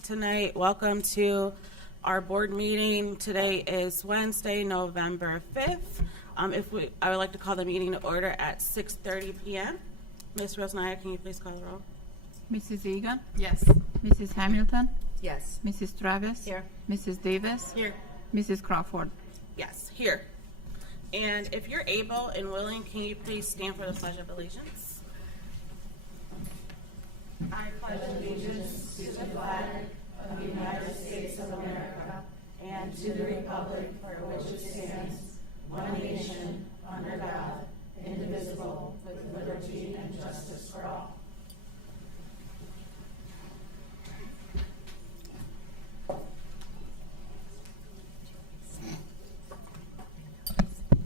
Tonight, welcome to our board meeting. Today is Wednesday, November 5th. I would like to call the meeting to order at 6:30 p.m. Ms. Rosnaya, can you please call the roll? Mrs. Egan? Yes. Mrs. Hamilton? Yes. Mrs. Travis? Here. Mrs. Davis? Here. Mrs. Crawford? Yes, here. And if you're able and willing, can you please stand for the Pledge of Allegiance? I pledge allegiance to the flag of the United States of America and to the republic for which it stands, one nation, under God, indivisible, with liberty and justice for all.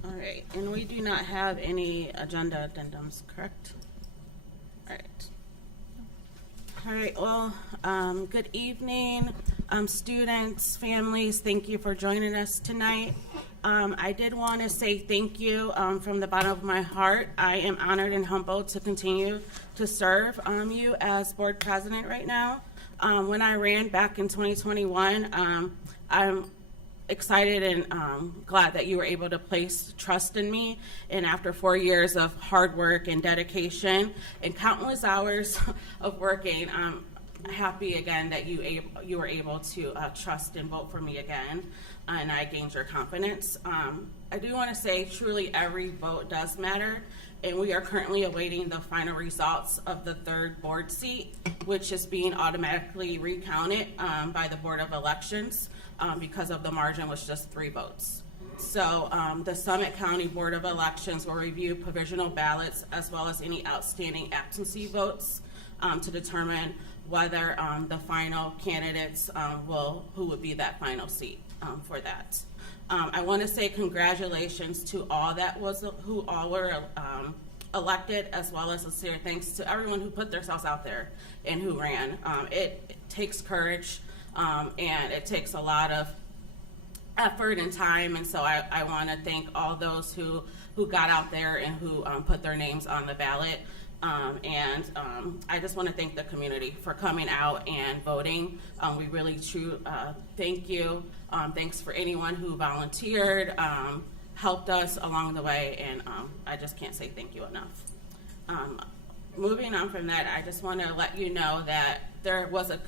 All right, and we do not have any agenda addendums, correct? All right. All right, well, good evening, students, families. Thank you for joining us tonight. I did want to say thank you from the bottom of my heart. I am honored and humbled to continue to serve you as board president right now. When I ran back in 2021, I'm excited and glad that you were able to place trust in me. And after 4 years of hard work and dedication and countless hours of working, I'm happy again that you were able to trust and vote for me again, and I gained your confidence. I do want to say truly every vote does matter, and we are currently awaiting the final results of the third board seat, which is being automatically recounted by the Board of Elections. Because of the margin was just 3 votes. So the Summit County Board of Elections will review provisional ballots as well as any outstanding absentee votes to determine whether the final candidates who would be that final seat for that. I want to say congratulations to all who were elected, as well as sincere thanks to everyone who put themselves out there and who ran. It takes courage. And it takes a lot of effort and time, and so I want to thank all those who got out there and who put their names on the ballot. I just want to thank the community for coming out and voting. We really thank you. Thanks for anyone who volunteered, helped us along the way, and I just can't say thank you enough. Moving on from that, I just want to let you know that there was a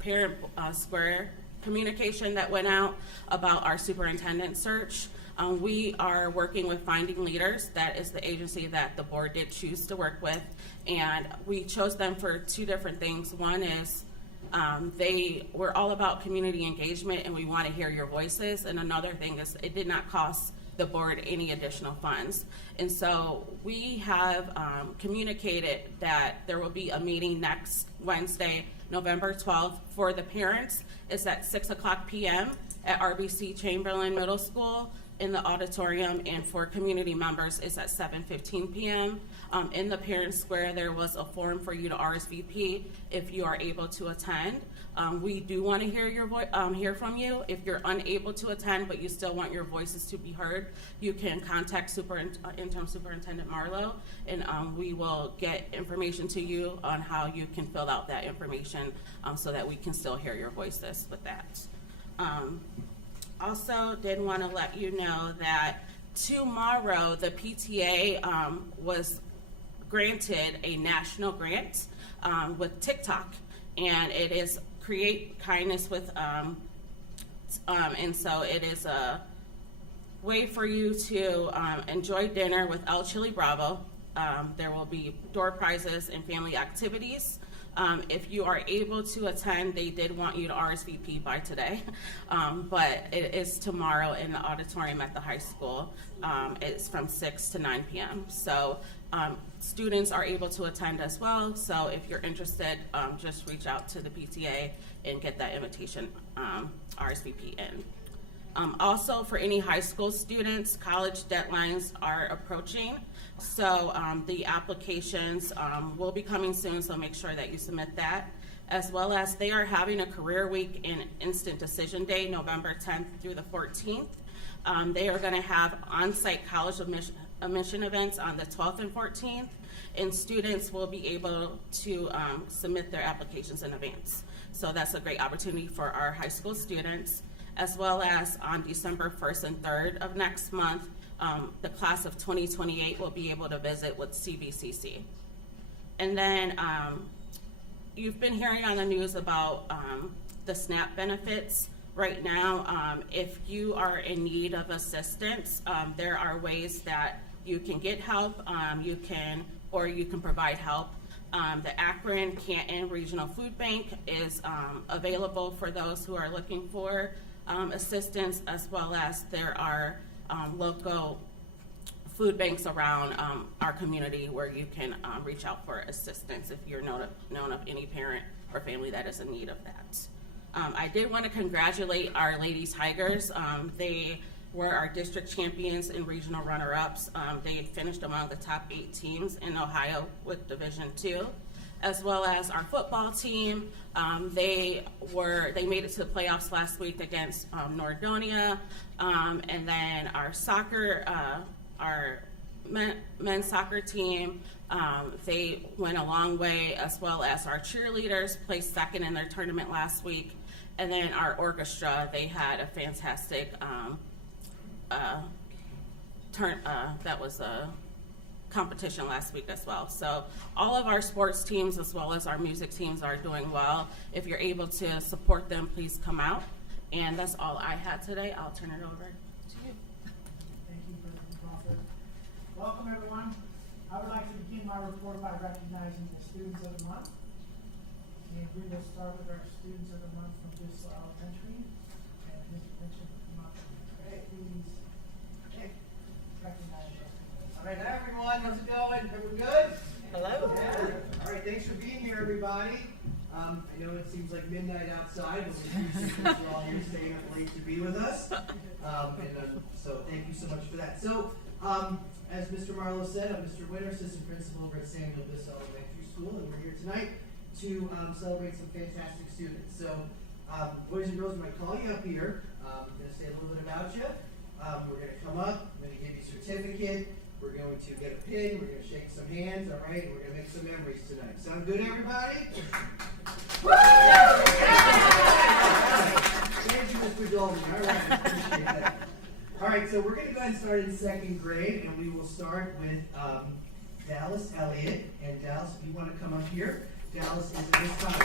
parent square communication that went out about our superintendent search. We are working with Finding Leaders. That is the agency that the board did choose to work with, and we chose them for 2 different things. One is they were all about community engagement, and we want to hear your voices. And another thing is it did not cost the board any additional funds. And so we have communicated that there will be a meeting next Wednesday, November 12th, for the parents. It's at 6:00 p.m. at RBC Chamberlain Middle School in the auditorium, and for community members, it's at 7:15 p.m. In the Parent Square, there was a form for you to RSVP if you are able to attend. We do want to hear from you. If you're unable to attend, but you still want your voices to be heard, you can contact Interim Superintendent Marlowe, and we will get information to you on how you can fill out that information so that we can still hear your voices with that. Also did want to let you know that tomorrow the PTA was granted a national grant with TikTok, and it is Create Kindness with, and so it is a way for you to enjoy dinner with El Chili Bravo. There will be door prizes and family activities. If you are able to attend, they did want you to RSVP by today, but it is tomorrow in the auditorium at the high school. It's from 6 to 9 p.m. So students are able to attend as well. So if you're interested, just reach out to the PTA and get that invitation RSVP in. Also, for any high school students, college deadlines are approaching. So the applications will be coming soon, so make sure that you submit that. As well as they are having a career week and instant decision day, November 10th through the 14th. They are going to have on-site college admission events on the 12th and 14th, and students will be able to submit their applications in advance. So that's a great opportunity for our high school students, as well as on December 1st and 3rd of next month, the class of 2028 will be able to visit with CBCC. And then you've been hearing on the news about the SNAP benefits. Right now, if you are in need of assistance, there are ways that you can get help, you can provide help. The Akron Canton Regional Food Bank is available for those who are looking for assistance, as well as there are local food banks around our community where you can reach out for assistance if you're known of any parent or family that is in need of that. I did want to congratulate our Lady Tigers. They were our district champions and regional runner-ups. They finished among the top 8 teams in Ohio with Division II, as well as our football team. They made it to the playoffs last week against Nordonia, and then our soccer, our men's soccer team, they went a long way, as well as our cheerleaders placed second in their tournament last week, and then our orchestra, they had a fantastic that was a competition last week as well. So all of our sports teams as well as our music teams are doing well. If you're able to support them, please come out. And that's all I had today. I'll turn it over to you. Thank you, President Crawford. Welcome, everyone. I would like to begin my report by recognizing the Students of the Month. And we will start with our Students of the Month from Bissell Elementary. And Mr. Mitchell, come up. Please recognize us. All right, hi everyone. How's it going? Everyone good? Hello. Yeah. All right, thanks for being here, everybody. I know it seems like midnight outside, but we're all here staying up late to be with us. So thank you so much for that. So, as Mr. Marlowe said, I'm Mr. Winter, assistant principal over at Samuel Bissell Elementary School, and we're here tonight to celebrate some fantastic students. So, boys and girls, I'm going to call you up here. I'm going to say a little bit about you. We're going to come up. I'm going to give you a certificate. We're going to get a pin. We're going to shake some hands. All right. We're going to make some memories tonight. Sound good, everybody? Thank you, Mr. Dolby. All right. Appreciate that. All right. So we're going to go ahead and start in second grade, and we will start with Dallas Elliott. And Dallas, if you want to come up here, Dallas is in this time.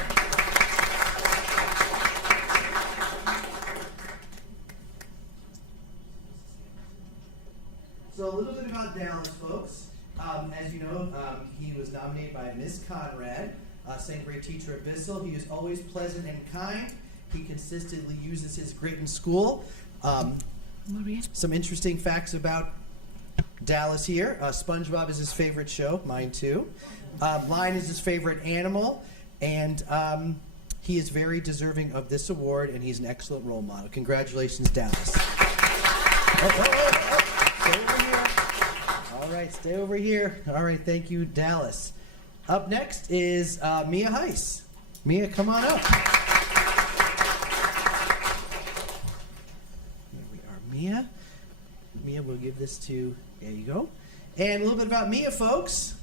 So a little bit about Dallas, folks. As you know, he was nominated by Miss Conrad, second grade teacher at Bissell. He is always pleasant and kind. He consistently uses his grit in school. Some interesting facts about Dallas here. SpongeBob is his favorite show, mine too. Lion is his favorite animal, and he is very deserving of this award, and he's an excellent role model. Congratulations, Dallas. Stay over here. All right, stay over here. All right, thank you, Dallas. Up next is Mia Heiss. Mia, come on up. There we are, Mia. Mia, we'll give this to, there you go. And a little bit about Mia, folks.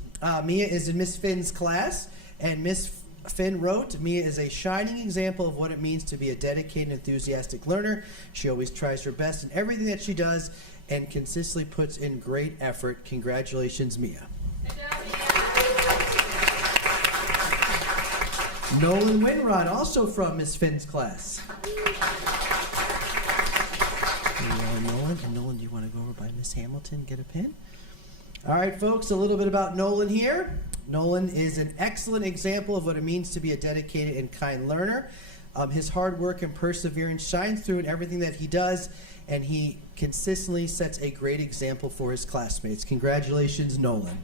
Mia is in Miss Finn's class, and Miss Finn wrote, Mia is a shining example of what it means to be a dedicated, enthusiastic learner. She always tries her best in everything that she does and consistently puts in great effort. Congratulations, Mia. Nolan Winrod, also from Miss Finn's class. Nolan, and Nolan, do you want to go over by Miss Hamilton and get a pin? All right, folks, a little bit about Nolan here. Nolan is an excellent example of what it means to be a dedicated and kind learner. His hard work and perseverance shines through in everything that he does, and he consistently sets a great example for his classmates. Congratulations, Nolan.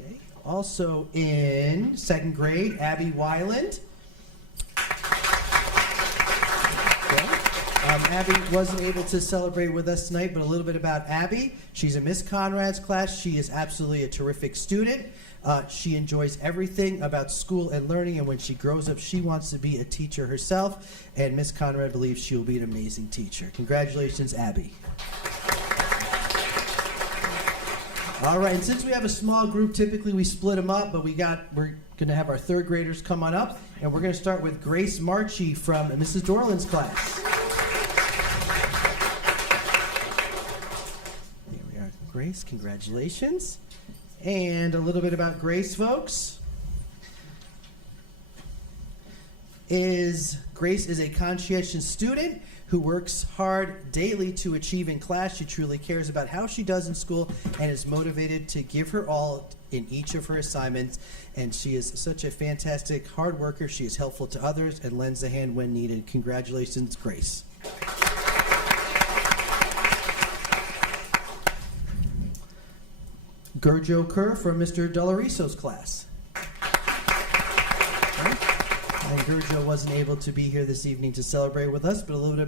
Okay. Also in second grade, Abby Weiland. Abby wasn't able to celebrate with us tonight, but a little bit about Abby. She's in Miss Conrad's class. She is absolutely a terrific student. She enjoys everything about school and learning, and when she grows up, she wants to be a teacher herself, and Miss Conrad believes she will be an amazing teacher. Congratulations, Abby. All right, and since we have a small group, typically we split them up, but we're going to have our third graders come on up, and we're going to start with Grace Marchie from Mrs. Dorland's class. There we are. Grace, congratulations. And a little bit about Grace, folks. Grace is a conscientious student who works hard daily to achieve in class. She truly cares about how she does in school and is motivated to give her all in each of her assignments. And she is such a fantastic hard worker. She is helpful to others and lends a hand when needed. Congratulations, Grace. Gurjo Kerr from Mr. Doloriso's class. And Gurjo wasn't able to be here this evening to celebrate with us, but a little bit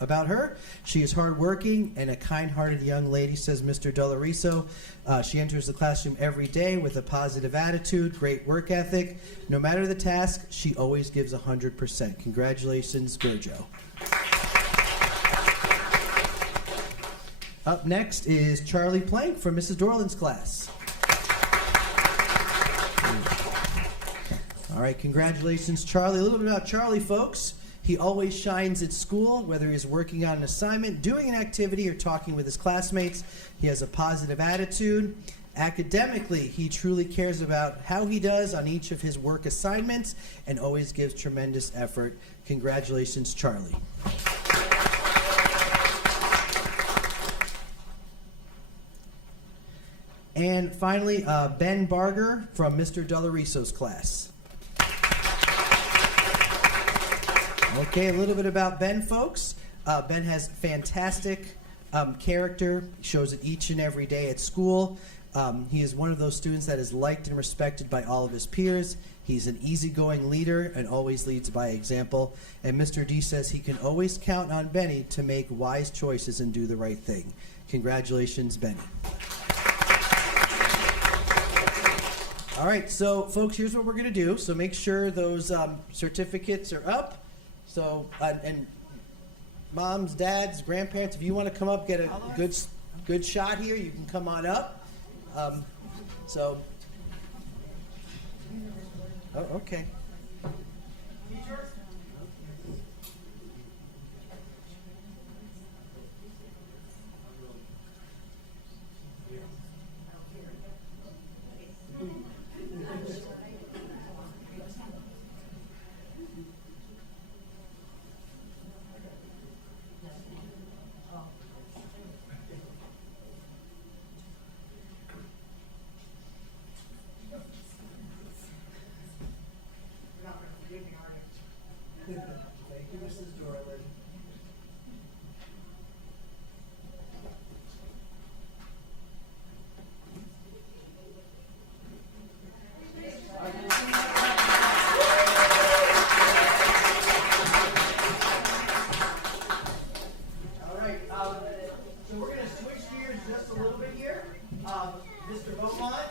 about her. She is hardworking and a kind-hearted young lady, says Mr. Doloriso. She enters the classroom every day with a positive attitude, great work ethic. No matter the task, she always gives 100%. Congratulations, Gurjo. Up next is Charlie Plank from Mrs. Dorland's class. All right, congratulations, Charlie. A little bit about Charlie, folks. He always shines at school, whether he's working on an assignment, doing an activity, or talking with his classmates. He has a positive attitude. Academically, he truly cares about how he does on each of his work assignments and always gives tremendous effort. Congratulations, Charlie. And finally, Ben Barger from Mr. Doloriso's class. Okay, a little bit about Ben, folks. Ben has fantastic character. He shows it each and every day at school. He is one of those students that is liked and respected by all of his peers. He's an easygoing leader and always leads by example. And Mr. D says he can always count on Benny to make wise choices and do the right thing. Congratulations, Benny. All right, so folks, here's what we're going to do. So make sure those certificates are up. So, and moms, dads, grandparents, if you want to come up, get a good shot here, you can come on up. Oh, okay. Thank you, Mrs. Dorland. All right, so we're going to switch gears just a little bit here. Mr. Beaumont,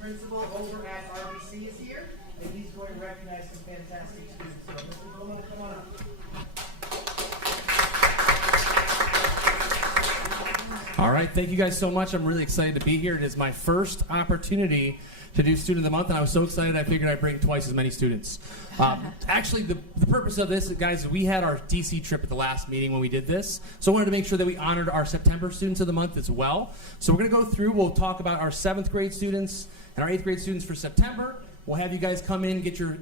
principal over at RBC, is here, and he's going to recognize some fantastic students. So, Mr. Beaumont, come on up. All right, thank you guys so much. I'm really excited to be here. It is my first opportunity to do Student of the Month, and I was so excited I figured I'd bring twice as many students. Actually, the purpose of this, guys, we had our DC trip at the last meeting when we did this, so I wanted to make sure that we honored our September Students of the Month as well. So we're going to go through, we'll talk about our 7th grade students and our 8th grade students for September. We'll have you guys come in, get your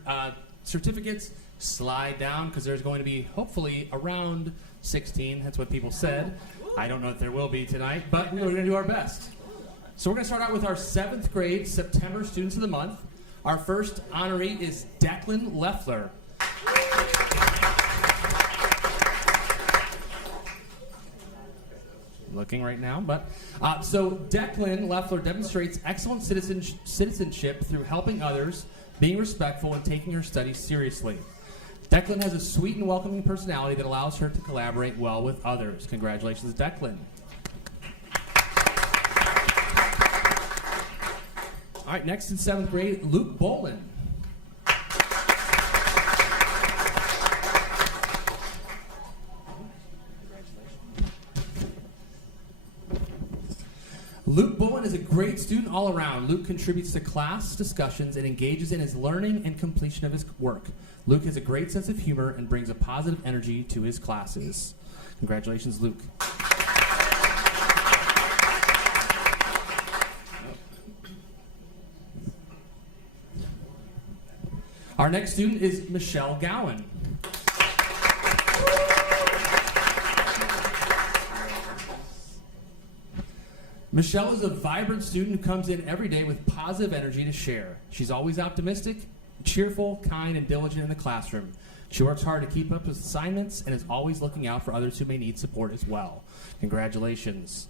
certificates, slide down, because there's going to be hopefully around 16. That's what people said. I don't know if there will be tonight, but we're going to do our best. So we're going to start out with our 7th grade September Students of the Month. Our first honoree is Declan Leffler. Looking right now, but so Declan Leffler demonstrates excellent citizenship through helping others, being respectful, and taking her studies seriously. Declan has a sweet and welcoming personality that allows her to collaborate well with others. Congratulations, Declan. All right, next in 7th grade, Luke Bolin. Luke is a great student all around. Luke contributes to class discussions and engages in his learning and completion of his work. Luke has a great sense of humor and brings a positive energy to his classes. Congratulations, Luke. Our next student is Michelle Gowan. Michelle is a vibrant student who comes in every day with positive energy to share. She's always optimistic, cheerful, kind, and diligent in the classroom. She works hard to keep up with assignments and is always looking out for others who may need support as well. Congratulations.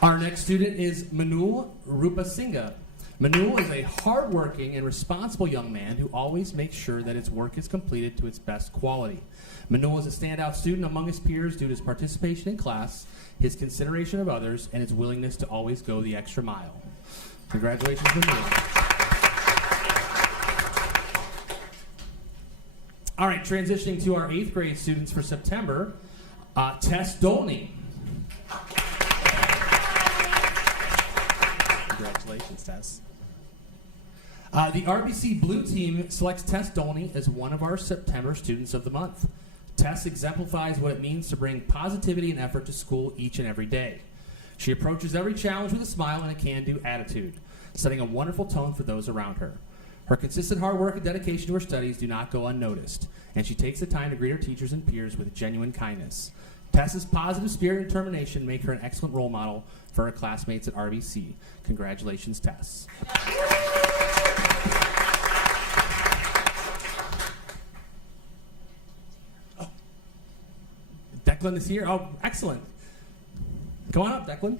Our next student is Manul Rupasinghe. Manul is a hardworking and responsible young man who always makes sure that his work is completed to its best quality. Manul is a standout student among his peers due to his participation in class, his consideration of others, and his willingness to always go the extra mile. Congratulations, Manul. All right, transitioning to our 8th grade students for September, Tess Dolney. Congratulations, Tess. The RBC Blue Team selects Tess Dolney as one of our September Students of the Month. Tess exemplifies what it means to bring positivity and effort to school each and every day. She approaches every challenge with a smile and a can-do attitude, setting a wonderful tone for those around her. Her consistent hard work and dedication to her studies do not go unnoticed, and she takes the time to greet her teachers and peers with genuine kindness. Tess's positive spirit and determination make her an excellent role model for her classmates at RBC. Congratulations, Tess. Oh. Declan is here. Oh, excellent. Come on up, Declan.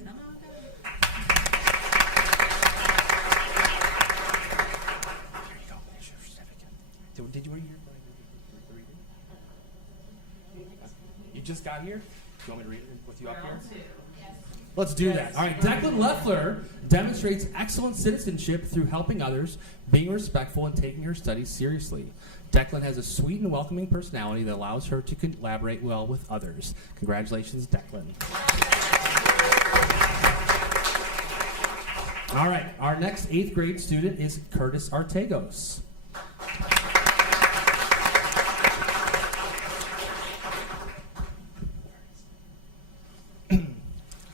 Did you already hear? You just got here? Do you want me to read it with you up here? Let's do that. All right, Declan Leffler demonstrates excellent citizenship through helping others, being respectful, and taking her studies seriously. Declan has a sweet and welcoming personality that allows her to collaborate well with others. Congratulations, Declan. All right, our next 8th grade student is Curtis Artegos.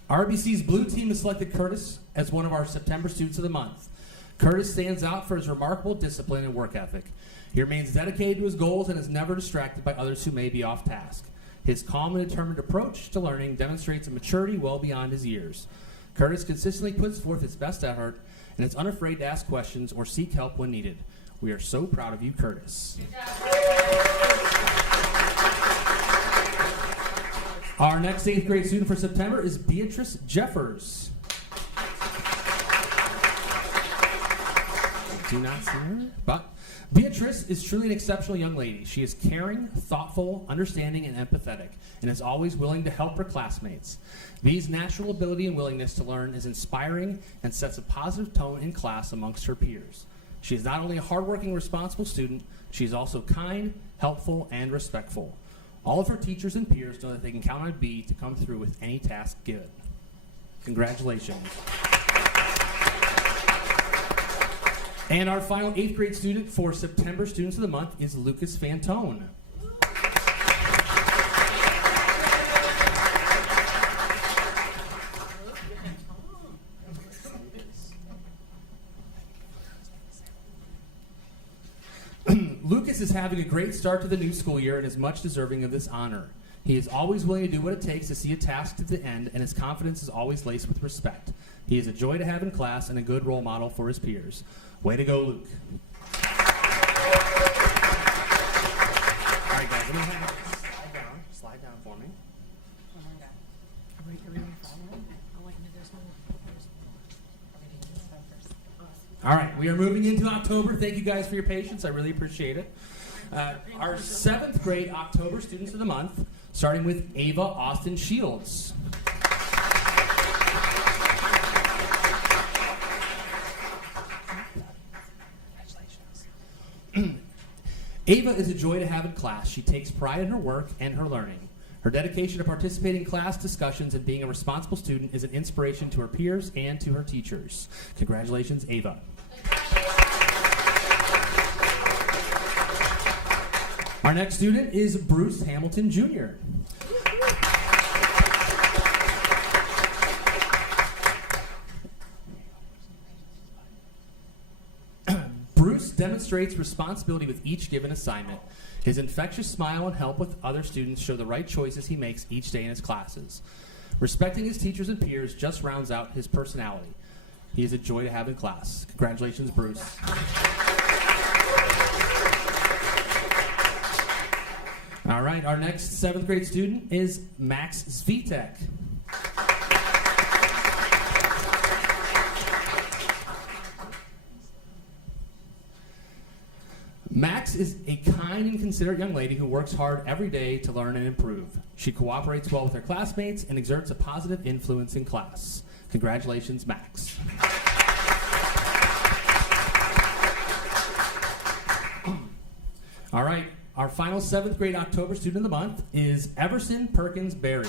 RBC's Blue Team has selected Curtis as one of our September Students of the Month. Curtis stands out for his remarkable discipline and work ethic. He remains dedicated to his goals and is never distracted by others who may be off task. His calm and determined approach to learning demonstrates a maturity well beyond his years. Curtis consistently puts forth his best effort and is unafraid to ask questions or seek help when needed. We are so proud of you, Curtis. Our next 8th grade student for September is Beatrice Jeffers. Do not see her, but Beatrice is truly an exceptional young lady. She is caring, thoughtful, understanding, and empathetic, and is always willing to help her classmates. V's natural ability and willingness to learn is inspiring and sets a positive tone in class amongst her peers. She is not only a hardworking, responsible student, she is also kind, helpful, and respectful. All of her teachers and peers know that they can count on B to come through with any task given. Congratulations. And our final 8th grade student for September Students of the Month is Lucas Fantone. Lucas is having a great start to the new school year and is much deserving of this honor. He is always willing to do what it takes to see a task to the end, and his confidence is always laced with respect. He is a joy to have in class and a good role model for his peers. Way to go, Luke. All right, guys, I'm going to have you slide down for me. All right, we are moving into October. Thank you guys for your patience. I really appreciate it. Our 7th grade October Students of the Month, starting with Ava Austin Shields. Ava is a joy to have in class. She takes pride in her work and her learning. Her dedication to participating in class discussions and being a responsible student is an inspiration to her peers and to her teachers. Congratulations, Ava. Our next student is Bruce Hamilton Jr. Bruce demonstrates responsibility with each given assignment. His infectious smile and help with other students show the right choices he makes each day in his classes. Respecting his teachers and peers just rounds out his personality. He is a joy to have in class. Congratulations, Bruce. All right, our next 7th grade student is Max Zvitek. Max is a kind and considerate young lady who works hard every day to learn and improve. She cooperates well with her classmates and exerts a positive influence in class. Congratulations, Max. All right, our final 7th grade October student of the month is Everson Perkins Berry.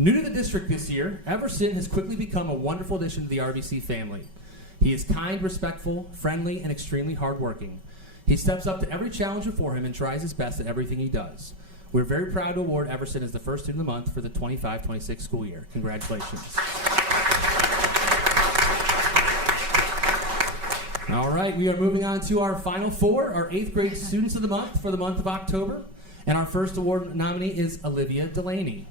New to the district this year, Everson has quickly become a wonderful addition to the RVC family. He is kind, respectful, friendly, and extremely hardworking. He steps up to every challenge before him and tries his best at everything he does. We're very proud to award Everson as the first student of the month for the 25-26 school year. Congratulations. All right, we are moving on to our final 4, our 8th grade students of the month for the month of October. And our first award nominee is Olivia Delaney.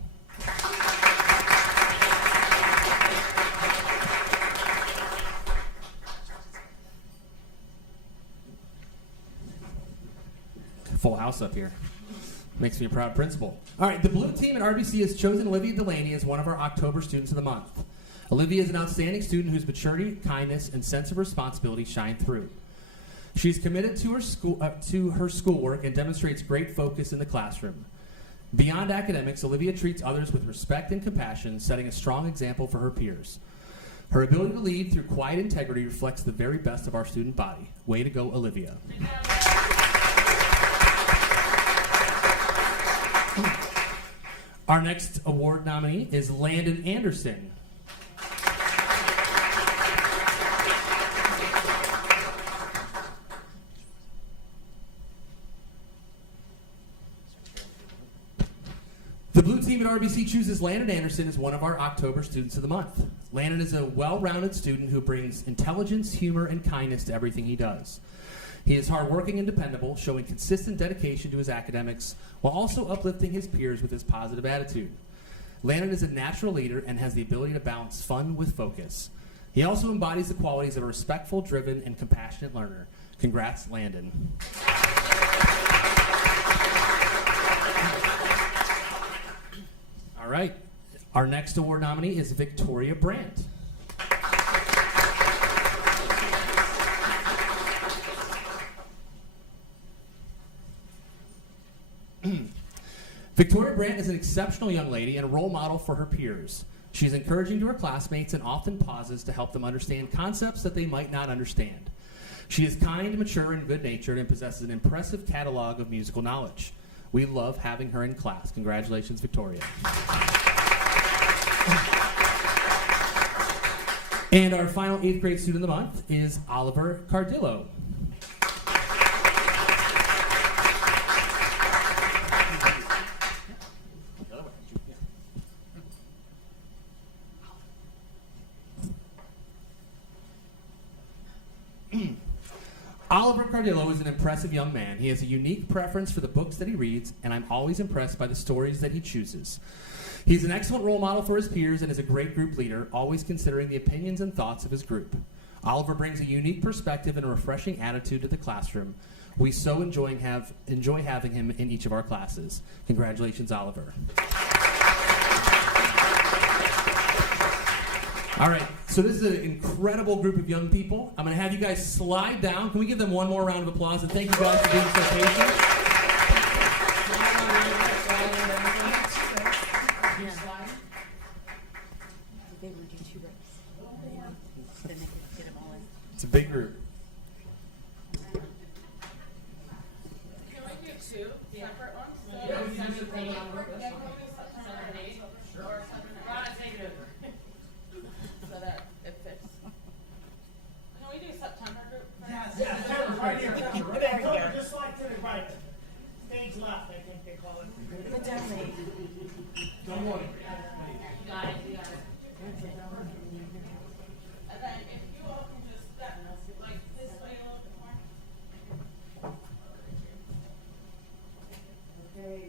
Full house up here. Makes me a proud principal. All right, the blue team at RBC has chosen Olivia Delaney as one of our October students of the month. Olivia is an outstanding student whose maturity, kindness, and sense of responsibility shine through. She's committed to her schoolwork and demonstrates great focus in the classroom. Beyond academics, Olivia treats others with respect and compassion, setting a strong example for her peers. Her ability to lead through quiet integrity reflects the very best of our student body. Way to go, Olivia. Our next award nominee is Landon Anderson. The blue team at RBC chooses Landon Anderson as one of our October students of the month. Landon is a well-rounded student who brings intelligence, humor, and kindness to everything he does. He is hardworking and dependable, showing consistent dedication to his academics while also uplifting his peers with his positive attitude. Landon is a natural leader and has the ability to balance fun with focus. He also embodies the qualities of a respectful, driven, and compassionate learner. Congrats, Landon. All right, our next award nominee is Victoria Brandt. Victoria Brandt is an exceptional young lady and a role model for her peers. She is encouraging to her classmates and often pauses to help them understand concepts that they might not understand. She is kind, mature, and good-natured and possesses an impressive catalog of musical knowledge. We love having her in class. Congratulations, Victoria. And our final 8th grade student of the month is Oliver Cardillo. Oliver Cardillo is an impressive young man. He has a unique preference for the books that he reads, and I'm always impressed by the stories that he chooses. He's an excellent role model for his peers and is a great group leader, always considering the opinions and thoughts of his group. Oliver brings a unique perspective and a refreshing attitude to the classroom. We so enjoy having him in each of our classes. Congratulations, Oliver. All right, so this is an incredible group of young people. I'm going to have you guys slide down. Can we give them one more round of applause? And thank you guys for being so patient. They would do 2 breaks. Then they could get them all two separate ones? Yeah, we can do September. Yeah, can we do September 8th or 7th? So that it fits. Can we do September group first? Yeah, September, right here. October, just like to the right. Stage left, I think they call it. Don't worry. Got it, you got it. And then if you all can just step like this way a little bit more. Okay.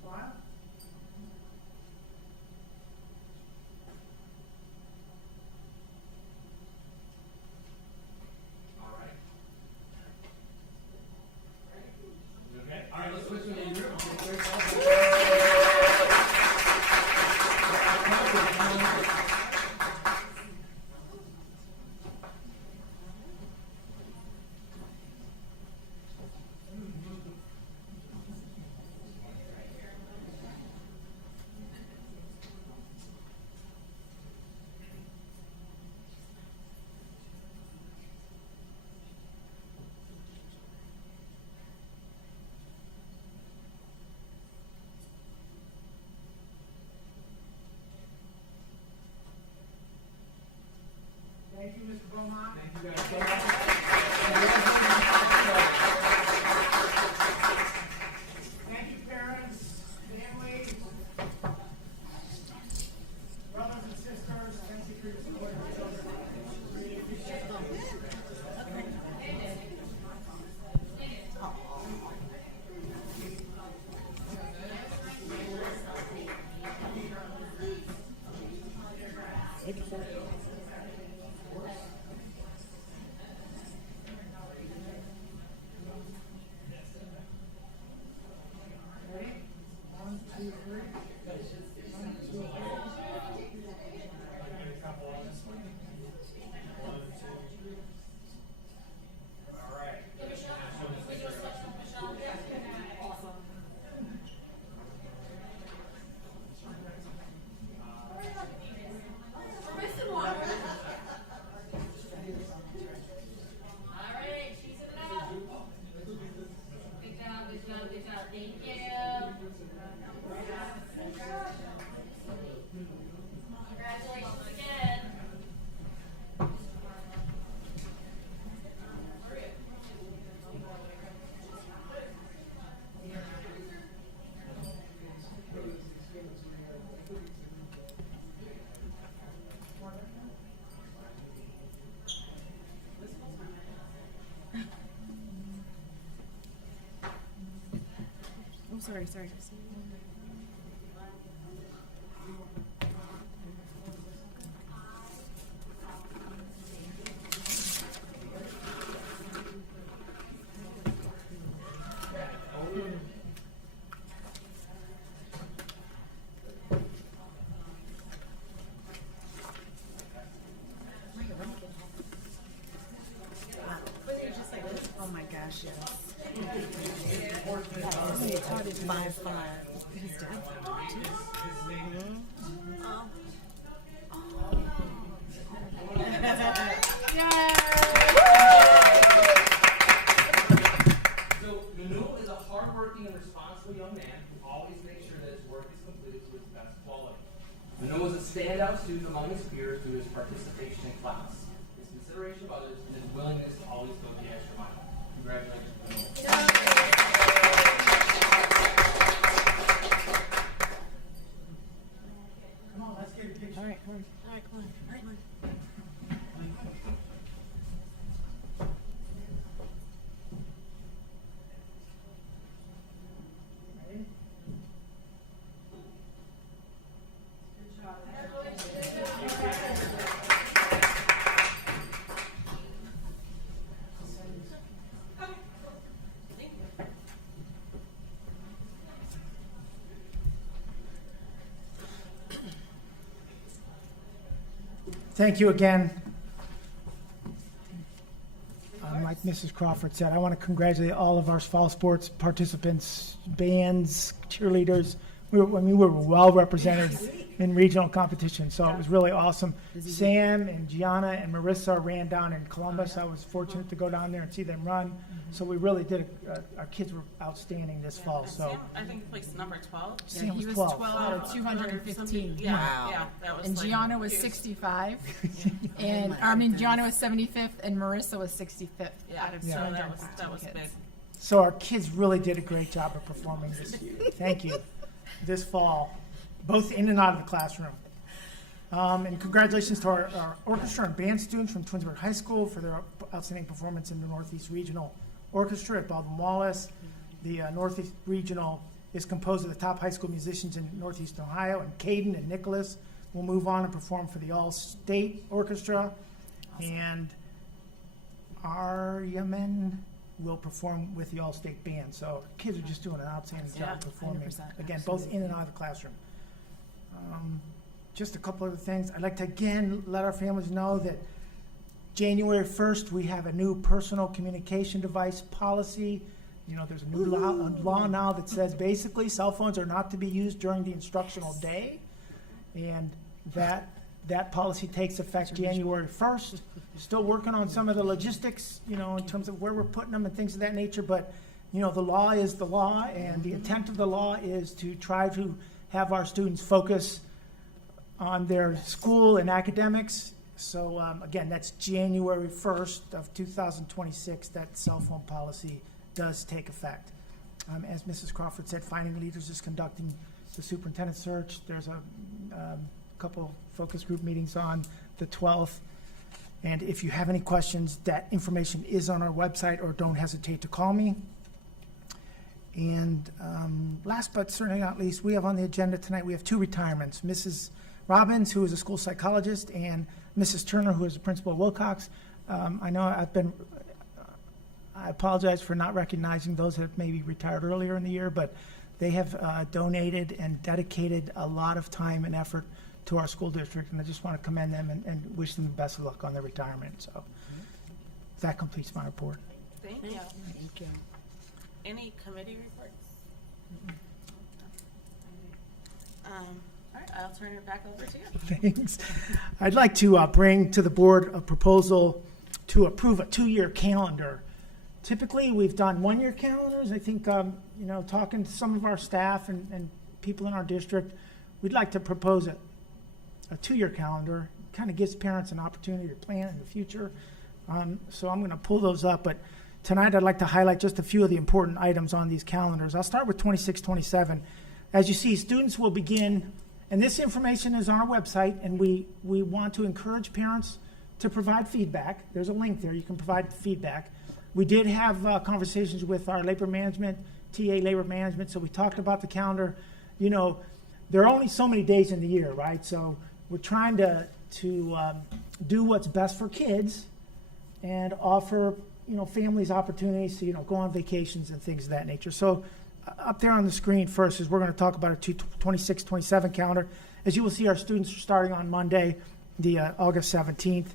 Smile. All right. Okay. All right, let's switch to the group. Thank you, Mr. Beaumont. Thank you guys so much. Thank you, parents, families, brothers and sisters. Thank you for your support of your children. Really appreciate it. Ready? 1, 2, 3. 1, 2, 3. All right. Alright, she's it up. Good job, good job, good job. Thank you. Congratulations again. I'm sorry. Oh my gosh, yes. He taught it by far. His dad taught too. So Manu is a hardworking and responsible young man who always makes sure that his work is completed to its best quality. Manu is a standout student among his peers through his participation in class, his consideration of others, and his willingness to always go the extra mile. Congratulations, Manu. Come on, let's get a picture. All right, come on. All right, come on. Come on. Ready? Thank you again. Like Mrs. Crawford said, I want to congratulate all of our fall sports participants, bands, cheerleaders. We were well represented. in regional competition. So it was really awesome. Sam and Gianna and Marissa ran down in Columbus. I was fortunate to go down there and see them run. So we really did, our kids were outstanding this fall. And So Sam, I think, placed number 12. Sam he was 12. 12 out of 215. Yeah, Wow. yeah, that was And like Gianna was huge. 65. And, I mean, Gianna was 75th and Marissa was 65th Yeah, out of so that 215 was kids. big. So our kids really did a great job of performing this year. Thank you. This fall, both in and out of the classroom. And congratulations to our orchestra and band students from Twinsburg High School for their outstanding performance in the Northeast Regional Orchestra at Baldwin Wallace. The Northeast Regional is composed of the top high school musicians in Northeast Ohio, and Caden and Nicholas will move on and perform for the All-State Orchestra. And Aryaman will perform with the All-State Band. So kids are just doing an outstanding Yeah, job performing. 100%, Again, both in and out of the classroom. Just a couple other things. I'd like to again let our families know that January 1st, we have a new personal communication device policy. You know, there's a new law now that says basically cell phones are not to be used during the instructional day. And that policy takes effect January 1st. Still working on some of the logistics, you know, in terms of where we're putting them and things of that nature. But, you know, the law is the law, and the intent of the law is to try to have our students focus on their school and academics. So, again, that's January 1st of 2026, that cell phone policy does take effect. As Mrs. Crawford said, Finding Leaders is conducting the superintendent search. There's a couple focus group meetings on the 12th. And if you have any questions, that information is on our website, or don't hesitate to call me. And last but certainly not least, we have on the agenda tonight, we have two retirements. Mrs. Robbins, who is a school psychologist, and Mrs. Turner, who is the principal of Wilcox. I know I apologize for not recognizing those that have maybe retired earlier in the year, but they have donated and dedicated a lot of time and effort to our school district, and I just want to commend them and wish them the best of luck on their retirement. So that completes my report. Thank you. Thank you. Any committee reports? All right, I'll turn it back over to you. Thanks. I'd like to bring to the board a proposal to approve a 2-year calendar. Typically, we've done 1-year calendars. I think, you know, talking to some of our staff and people in our district, we'd like to propose a 2-year calendar. Kind of gives parents an opportunity to plan in the future. So I'm going to pull those up, but tonight I'd like to highlight just a few of the important items on these calendars. I'll start with 26-27. As you see, students will begin, and this information is on our website, and we want to encourage parents to provide feedback. There's a link there. You can provide feedback. We did have conversations with our labor management, TA labor management, so we talked about the calendar. You know, there are only so many days in the year, right? So we're trying to do what's best for kids and offer, you know, families opportunities to, you know, go on vacations and things of that nature. So up there on the screen first is we're going to talk about a 26-27 calendar. As you will see, our students are starting on Monday, the August 17th.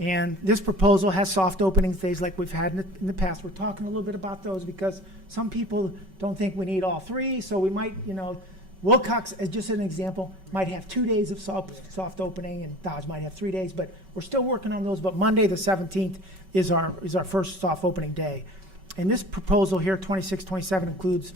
And this proposal has soft opening days like we've had in the past. We're talking a little bit about those because some people don't think we need all three. So we might, you know, Wilcox, as just an example, might have 2 days of soft opening, and Dodge might have 3 days. But we're still working on those. But Monday the 17th is our first soft opening day. And this proposal here, 26-27, includes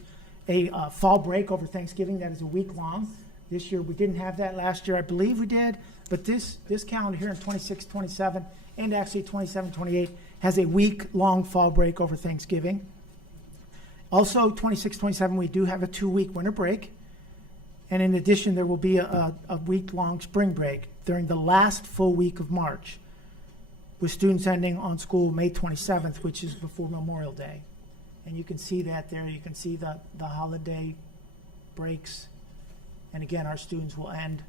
a fall break over Thanksgiving that is a week long. This year we didn't have that. Last year I believe we did. But this calendar here in 26-27 and actually 27-28 has a week-long fall break over Thanksgiving. Also, 26-27, we do have a 2-week winter break. And in addition, there will be a week-long spring break during the last full week of March, with students ending on school May 27th, which is before Memorial Day. And you can see that there. You can see the holiday breaks. And again, our students will end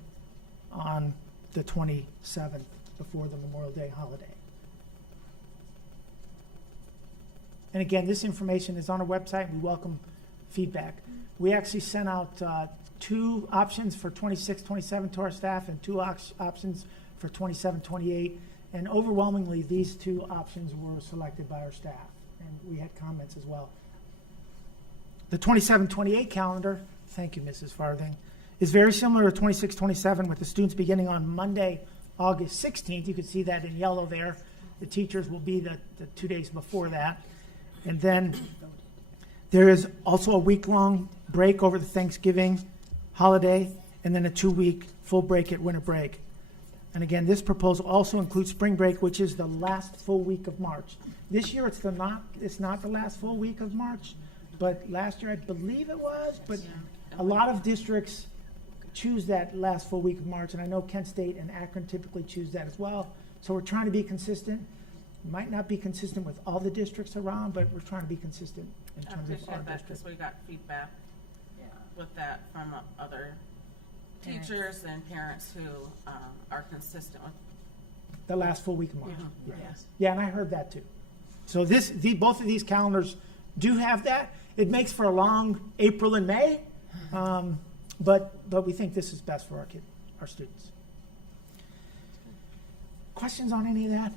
on the 27th, before the Memorial Day holiday. And again, this information is on our website. We welcome feedback. We actually sent out 2 options for 26-27 to our staff and 2 options for 27-28. And overwhelmingly, these 2 options were selected by our staff. And we had comments as well. The 27-28 calendar, thank you, Mrs. Farthing, is very similar to 26-27 with the students beginning on Monday, August 16th. You can see that in yellow there. The teachers will be the 2 days before that. And then there is also a week-long break over the Thanksgiving holiday, and then a 2-week full break at winter break. And again, this proposal also includes spring break, which is the last full week of March. This year, it's not the last full week of March, but last year I believe it was. But a lot of districts choose that last full week of March, and I know Kent State and Akron typically choose that as well. So we're trying to be consistent. Might not be consistent with all the districts around, but we're trying to be consistent in I terms of our appreciate that, district. because we got feedback with that from other teachers and parents who are consistent with. The last full week of March. Yeah. Yes. Yeah, and I heard that too. So both of these calendars do have that. It makes for a long April and May, but we think this is best for our students. Questions on any of that?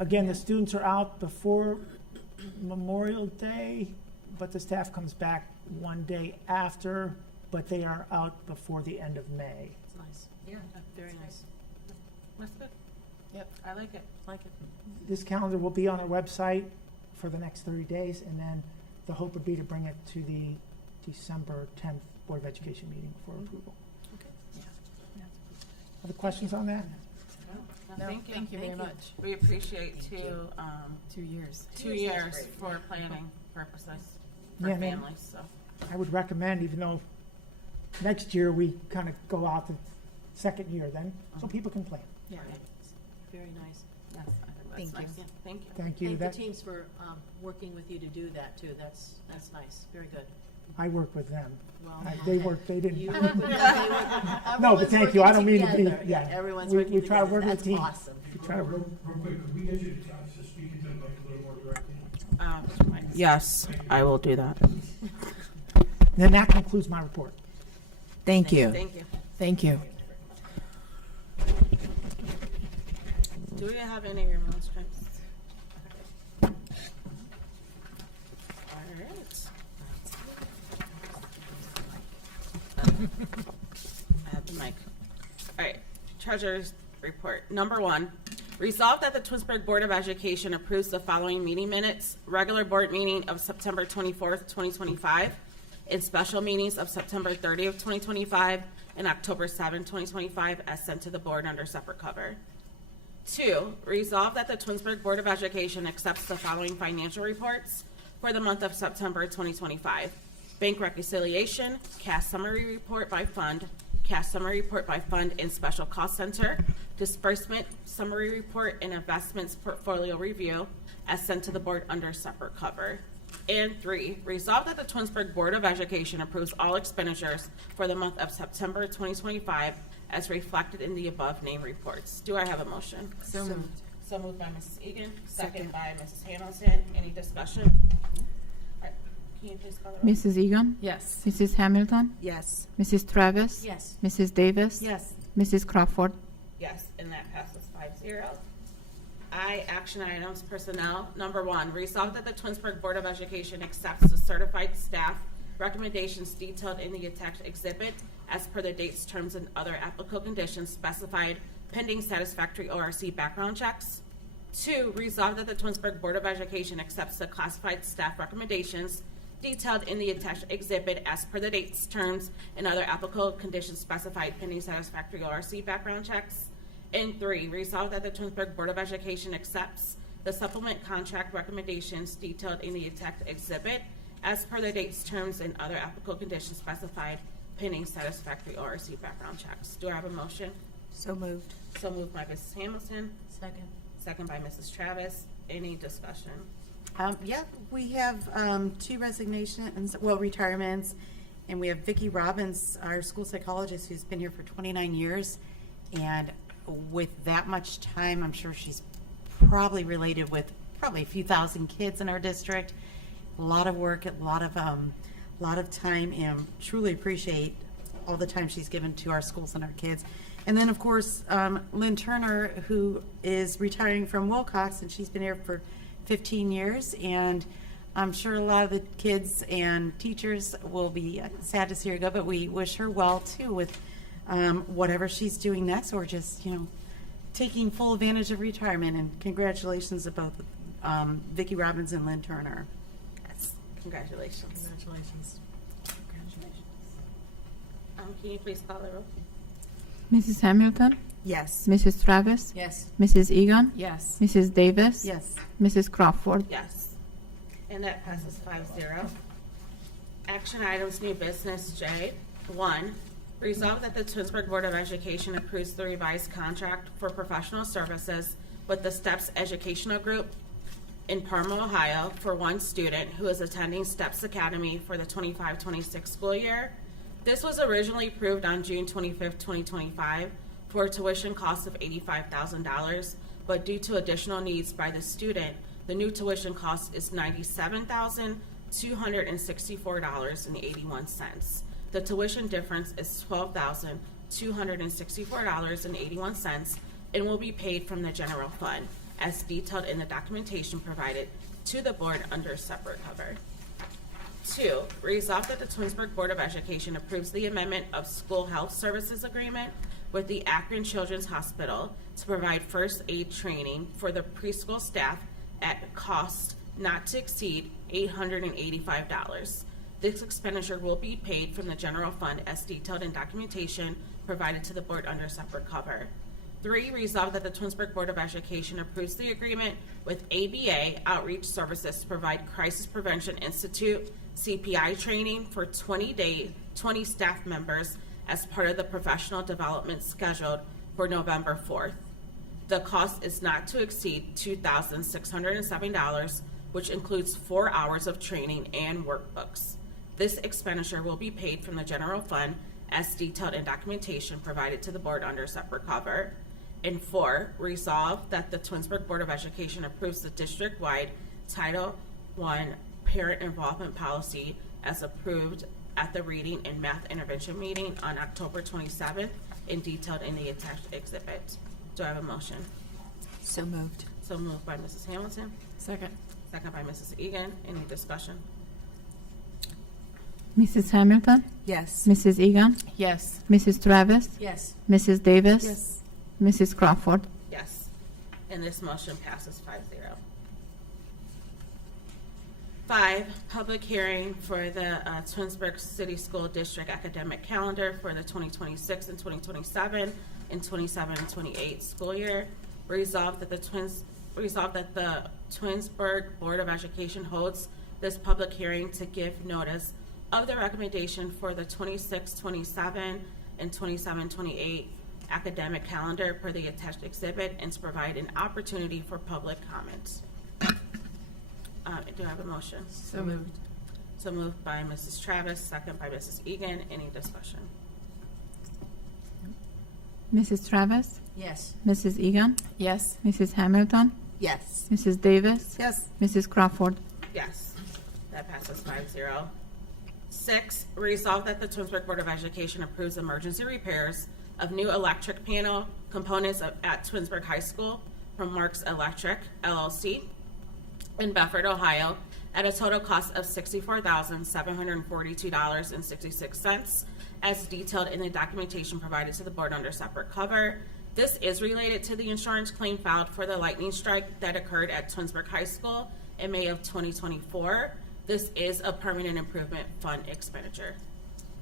Again, the students are out before Memorial Day, but the staff comes back one day after, but they are out before the end of May. It's nice. Yeah, Very nice. that's good. Yep. I like it. Like it. This calendar will be on our website for the next 30 days, and then the hope would be to bring it to the December 10th Board of Education meeting for approval. Other questions on that? No, Thank you very much. We appreciate 2 2 years. 2 years for planning purposes for Yeah, and then- families, so. I would recommend, even though next year we kind of go out the second year then, so people can plan. Yeah. Very nice. Yes, I think that's Thank you. nice. Yeah, thank you. Thank you. Thank the That, teams for working with you to do that too. That's nice. Very good. I work with them. Well, They didn't. you work with them. No, but thank you. I don't mean to be, Together. yeah. Everyone's We working try to together. work as a That's team. awesome. We try to work. Real quick, could we get you to chance to speak into the mic a little more directly? Yes, I will do that. Then that concludes my report. Thank you. Thank you. Thank you. Do we have any remonstrance? All right. I have the mic. All right, Treasurer's report. Number 1, resolved that the Twinsburg Board of Education approves the following meeting minutes: regular board meeting of September 24th, 2025, and special meetings of September 30th, 2025, and October 7th, 2025, as sent to the board under separate cover. 2, resolve that the Twinsburg Board of Education accepts the following financial reports for the month of September 2025. Bank reconciliation, cash summary report by fund, cash summary report by fund and special cost center, disbursement summary report and investments portfolio review, as sent to the board under separate cover. And 3, resolve that the Twinsburg Board of Education approves all expenditures for the month of September 2025 as reflected in the above named reports. Do I have a motion? So moved. So moved by Mrs. Egan, Second. second by Mrs. Hamilton. Any discussion? All right, can you please call the roll? Mrs. Egan? Yes. Mrs. Hamilton? Yes. Mrs. Travis? Yes. Mrs. Davis? Yes. Mrs. Crawford? Yes, and that passes 5-0. I, action items, personnel. Number 1, resolve that the Twinsburg Board of Education accepts the certified staff recommendations detailed in the attached exhibit as per the dates, terms, and other applicable conditions specified pending satisfactory ORC background checks. 2, resolve that the Twinsburg Board of Education accepts the classified staff recommendations detailed in the attached exhibit as per the dates, terms, and other applicable conditions specified pending satisfactory ORC background checks. And 3, resolve that the Twinsburg Board of Education accepts the supplement contract recommendations detailed in the attached exhibit as per the dates, terms, and other applicable conditions specified pending satisfactory ORC background checks. Do I have a motion? So moved. So moved by Mrs. Hamilton, Second. second by Mrs. Travis. Any discussion? Yeah, we have 2 resignations, well, retirements, and we have Vicki Robbins, our school psychologist, who's been here for 29 years. And with that much time, I'm sure she's probably related with probably a few thousand kids in our district. A lot of work, a lot of time, and truly appreciate all the time she's given to our schools and our kids. And then, of course, Lynn Turner, who is retiring from Wilcox, and she's been here for 15 years, and I'm sure a lot of the kids and teachers will be sad to see her go, but we wish her well too with whatever she's doing next, or just, taking full advantage of retirement. And congratulations to both Vicki Robbins and Lynn Turner. Yes, congratulations. Congratulations. Can you please call the roll? Mrs. Hamilton, Yes. Mrs. Travis, Yes. Mrs. Egan, Yes. Mrs. Davis, Yes. Mrs. Crawford. Yes. And that passes 5-0. Action items, new business, J. 1, resolve that the Twinsburg Board of Education approves the revised contract for professional services with the STEPS Educational Group in Parma, Ohio, for one student who is attending STEPS Academy for the 25-26 school year. This was originally approved on June 25th, 2025, for a tuition cost of $85,000, but due to additional needs by the student, the new tuition cost is $97,264.81. The tuition difference is $12,264.81 and will be paid from the general fund, as detailed in the documentation provided to the board under separate cover. 2, resolve that the Twinsburg Board of Education approves the amendment of school health services agreement with the Akron Children's Hospital to provide first aid training for the preschool staff at cost not to exceed $885. This expenditure will be paid from the general fund as detailed in documentation provided to the board under separate cover. 3, resolve that the Twinsburg Board of Education approves the agreement with ABA Outreach Services to provide Crisis Prevention Institute CPI training for 20 staff members as part of the professional development scheduled for November 4th. The cost is not to exceed $2,607, which includes 4 hours of training and workbooks. This expenditure will be paid from the general fund as detailed in documentation provided to the board under separate cover. And 4, resolve that the Twinsburg Board of Education approves the district-wide Title I parent involvement policy as approved at the reading and math intervention meeting on October 27th and detailed in the attached exhibit. Do I have a motion? So moved. So moved by Mrs. Hamilton, Second. second by Mrs. Egan. Any discussion? Mrs. Hamilton, Yes. Mrs. Egan, Yes. Mrs. Travis, Yes. Mrs. Davis, Yes. Mrs. Crawford. Yes. And this motion passes 5-0. 5, public hearing for the Twinsburg City School District academic calendar for the 2026 and 2027 and 27 and 28 school year. Resolved that the Twinsburg Board of Education holds this public hearing to give notice of the recommendation for the 26-27 and 27-28 academic calendar per the attached exhibit and to provide an opportunity for public comments. Do I have a motion? So moved. So moved by Mrs. Travis, second by Mrs. Egan. Any discussion? Mrs. Travis, Yes. Mrs. Egan, Yes. Mrs. Hamilton, Yes. Mrs. Davis, Yes. Mrs. Crawford. Yes, that passes 5-0. 6, resolve that the Twinsburg Board of Education approves emergency repairs of new electric panel components at Twinsburg High School from Marks Electric LLC in Bedford, Ohio, at a total cost of $64,742.66, as detailed in the documentation provided to the board under separate cover. This is related to the insurance claim filed for the lightning strike that occurred at Twinsburg High School in May of 2024. This is a permanent improvement fund expenditure.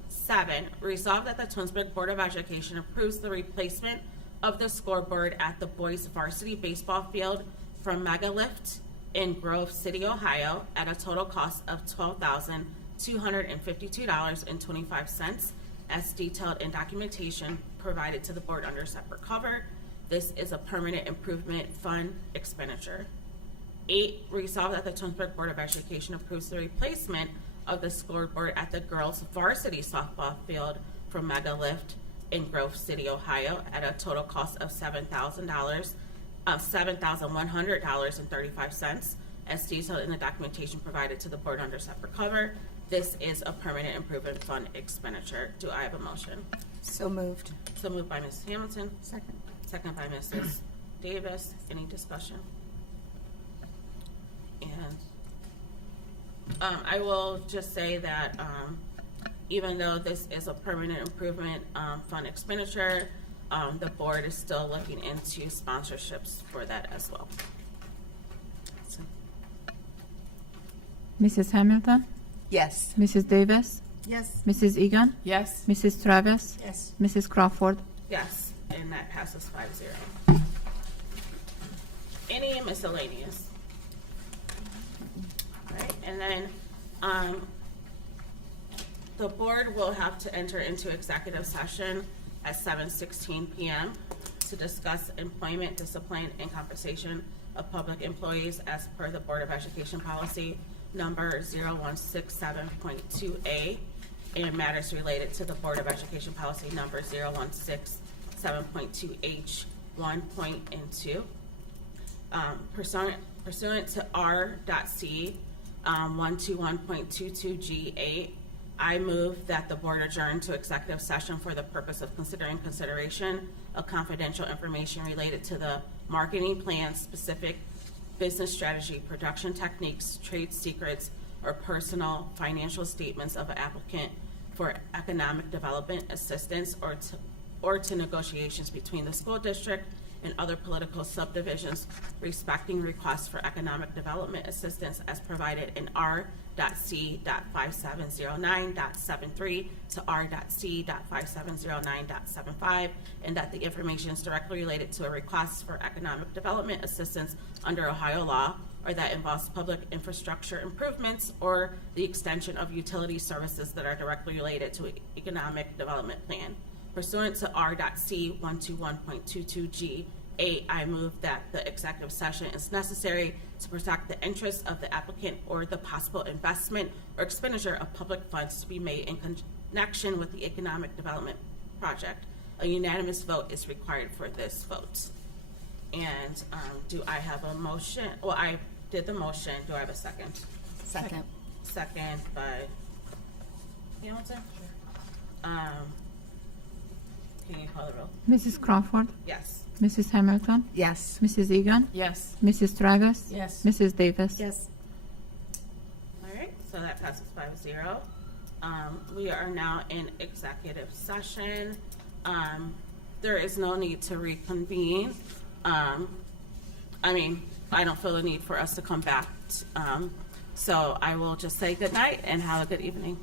7, resolve that the Twinsburg Board of Education approves the replacement of the scoreboard at the boys varsity baseball field from Megalift in Grove City, Ohio, at a total cost of $12,252.25, as detailed in documentation provided to the board under separate cover. This is a permanent improvement fund expenditure. 8, resolve that the Twinsburg Board of Education approves the replacement of the scoreboard at the girls varsity softball field from Megalift in Grove City, Ohio, at a total cost of $7,100.35, as detailed in the documentation provided to the board under separate cover. This is a permanent improvement fund expenditure. Do I have a motion? So moved. So moved by Mrs. Hamilton, Second. second by Mrs. Davis. Any discussion? And I will just say that even though this is a permanent improvement fund expenditure, the board is still looking into sponsorships for that as well. So, Mrs. Hamilton, Yes. Mrs. Davis, Yes. Mrs. Egan, Yes. Mrs. Travis, Yes. Mrs. Crawford. yes, and that passes 5-0. Any miscellaneous? Right, and then the board will have to enter into executive session at 7:16 p.m. to discuss employment, discipline, and compensation of public employees as per the Board of Education policy number 0167.2A and matters related to the Board of Education policy number 0167.2H 1 and 2. Pursuant to R.C. 121.22G8, I move that the board adjourn to executive session for the purpose of consideration of confidential information related to the marketing plan, specific business strategy, production techniques, trade secrets, or personal financial statements of an applicant for economic development assistance or to negotiations between the school district and other political subdivisions respecting requests for economic development assistance as provided in R.C.5709.73 to R.C.5709.75, and that the information is directly related to a request for economic development assistance under Ohio law, or that involves public infrastructure improvements or the extension of utility services that are directly related to an economic development plan. Pursuant to R.C. 121.22G8, I move that the executive session is necessary to protect the interests of the applicant or the possible investment or expenditure of public funds to be made in connection with the economic development project. A unanimous vote is required for this vote. And do I have a motion? Well, I did the motion. Do I have a second? Second. Second by Hamilton. Can you call the roll? Mrs. Crawford, Yes. Mrs. Hamilton, Yes. Mrs. Egan, Yes. Mrs. Travis, Yes. Mrs. Davis. Yes. All right, so that passes 5-0. We are now in executive session. There is no need to reconvene. I don't feel the need for us to come back. So I will just say good night and have a good evening.